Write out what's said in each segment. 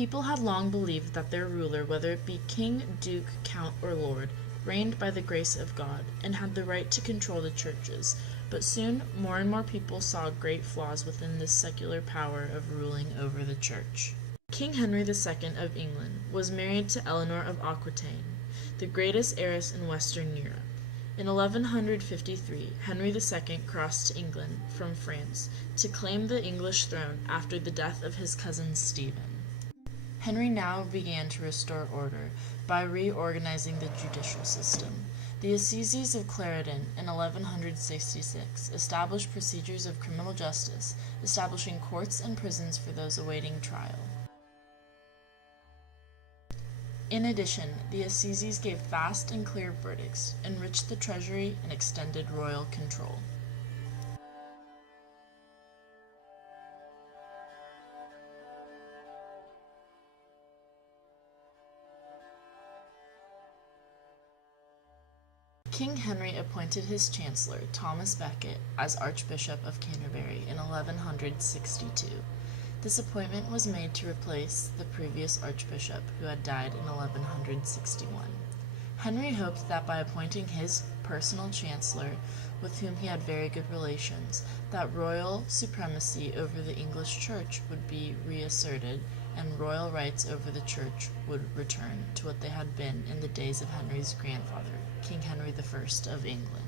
People had long believed that their ruler, whether it be king, duke, count, or lord, reigned by the grace of God, and had the right to control the churches, but soon more and more people saw great flaws within this secular power of ruling over the church. King Henry II of England was married to Eleanor of Aquitaine, the greatest heiress in Western Europe. In 1153, Henry II crossed to England from France to claim the English throne after the death of his cousin Stephen. Henry now began to restore order by reorganizing the judicial system. The Assizes of Clarendon in 1166 established procedures of criminal justice, establishing courts and prisons for those awaiting trial. In addition, the Assizes gave fast and clear verdicts, enriched the treasury, and extended royal control. King Henry appointed his chancellor, Thomas Becket, as Archbishop of Canterbury in 1162. This appointment was made to replace the previous archbishop, who had died in 1161. Henry hoped that by appointing his personal chancellor, with whom he had very good relations, that royal supremacy over the English church would be reasserted, and royal rights over the church would return to what they had been in the days of Henry's grandfather, King Henry I of England.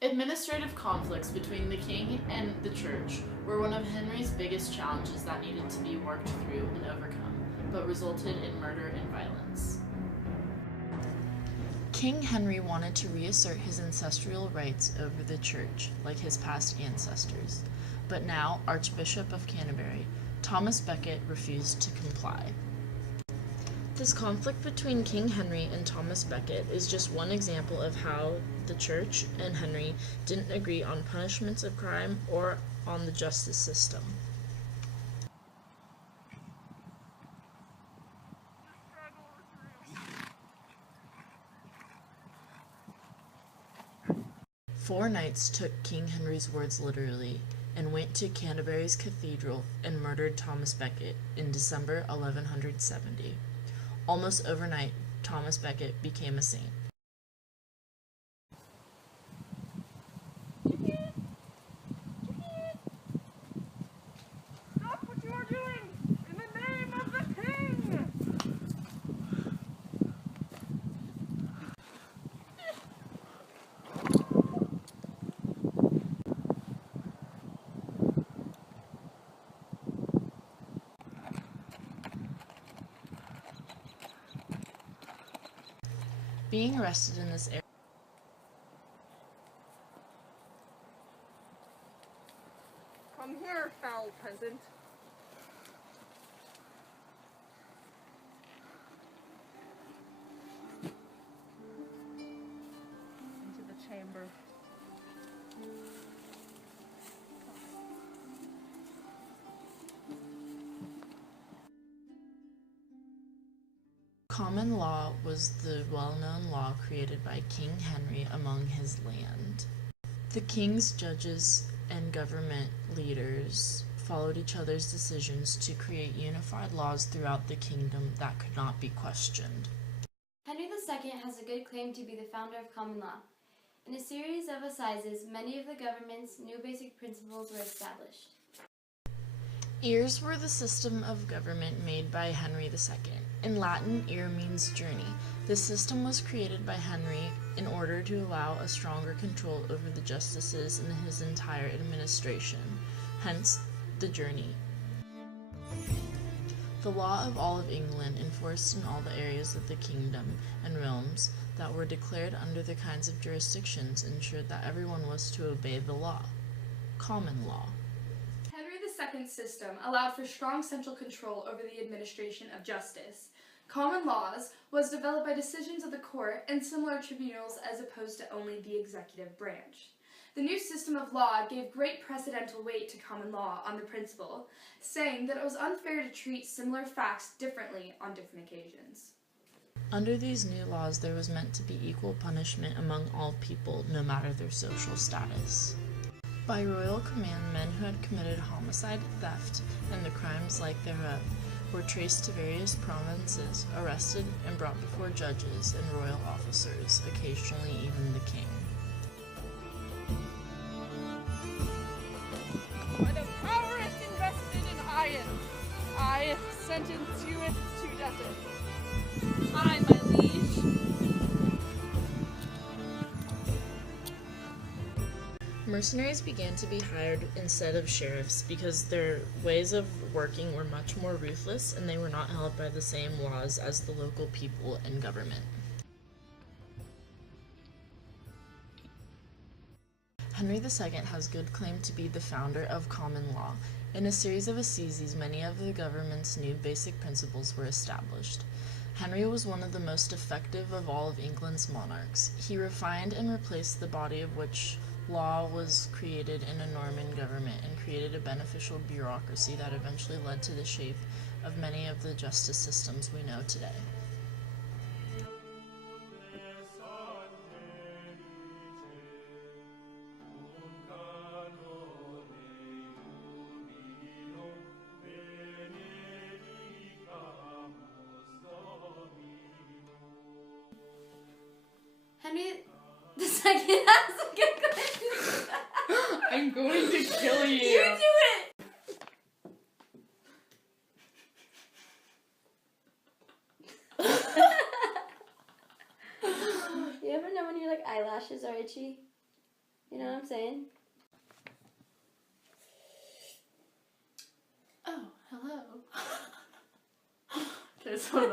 Administrative conflicts between the king and the church were one of Henry's biggest challenges that needed to be worked through and overcome, but resulted in murder and violence. King Henry wanted to reassert his ancestral rights over the church, like his past ancestors, but now Archbishop of Canterbury, Thomas Becket, refused to comply. This conflict between King Henry and Thomas Becket is just one example of how the church and Henry didn't agree on punishments of crime or on the justice system. Four knights took King Henry's words literally and went to Canterbury's cathedral and murdered Thomas Becket in December 1170. Almost overnight, Thomas Becket became a saint. Stop what you are doing! In the name of the king! Being arrested in this area. Come here, foul peasant. Into the chamber. Common law was the well-known law created by King Henry among his land. The king's judges and government leaders followed each other's decisions to create unified laws throughout the kingdom that could not be questioned. Henry II has a good claim to be the founder of common law. In a series of assizes, many of the government's new basic principles were established. Ears were the system of government made by Henry II. In Latin, ear means journey. This system was created by Henry in order to allow a stronger control over the justices in his entire administration, hence the journey. The law of all of England, enforced in all the areas of the kingdom and realms that were declared under the kinds of jurisdictions, ensured that everyone was to obey the law. Common law. Henry II's system allowed for strong central control over the administration of justice. Common laws was developed by decisions of the court and similar tribunals as opposed to only the executive branch. The new system of law gave great precedental weight to common law on the principle, saying that it was unfair to treat similar facts differently on different occasions. Under these new laws, there was meant to be equal punishment among all people, no matter their social status. By royal command, men who had committed homicide, theft, and the crimes like thereof were traced to various provinces, arrested, and brought before judges and royal officers, occasionally even the king. By the power invested in iron, I sentence you to death. I, my liege. Mercenaries began to be hired instead of sheriffs because their ways of working were much more ruthless and they were not held by the same laws as the local people and government. Henry II has good claim to be the founder of common law. In a series of assizes, many of the government's new basic principles were established. Henry was one of the most effective of all of England's monarchs. He refined and replaced the body of which law was created in a Norman government and created a beneficial bureaucracy that eventually led to the shape of many of the justice systems we know today. Henry the second has a good claim. I'm going to kill you! You do it! You ever know when your like eyelashes are itchy? You know what I'm saying? Oh, hello. Just hold on.